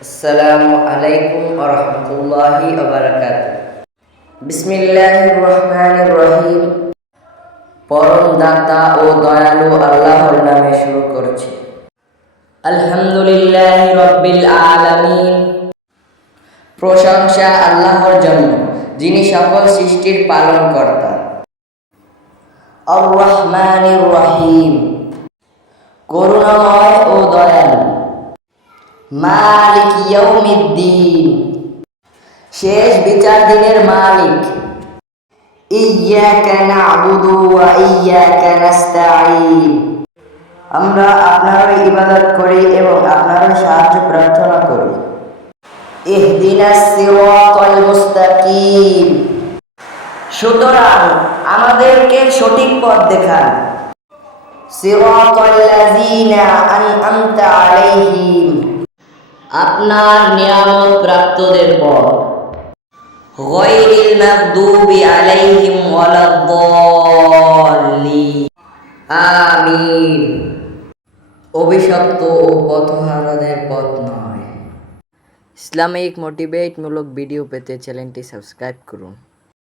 আসসালামু আলাইকুম ওয়া রাহমাতুল্লাহি ওয়া বারাকাতুহু। বিসমিল্লাহির রহমানির রহিম। পরম দাতা ও দয়ালু আল্লাহর নামে শুরু করছি। আলহামদুলিল্লাহি রাব্বিল আলামিন। প্রশংসা আল্লাহর জন্য, যিনি সকল সৃষ্টির পালনকর্তা। আর রহমানির রহিম, করুণাময় ও দয়ালু। মালিক ইয়াউমিদ্দিন, শেষ বিচার দিনের মালিক। ইয়্যাকা না'বুদু ওয়া ইয়্যাকা নাস্তাঈন, আমরা আপনারই ইবাদত করি এবং আপনারই সাহায্য প্রার্থনা করি। ইহদিনাস সিরাতাল মুস্তাকিম, সুতরাং আমাদেরকে সঠিক পথ দেখান। সিরাতাল লাযীনা আন'আমতা আলাইহিম, আপনার নিয়ামত প্রাপ্তদের পথ। গায়রিল মাগদুবি আলাইহিম ওয়ালাদ-দাল্লিন, আমিন। অভিশপ্ত ও পথহারাদের পথ নয়। ইসলামিক মোটিভেটমূলক ভিডিও পেতে চ্যানেলটি সাবস্ক্রাইব করুন।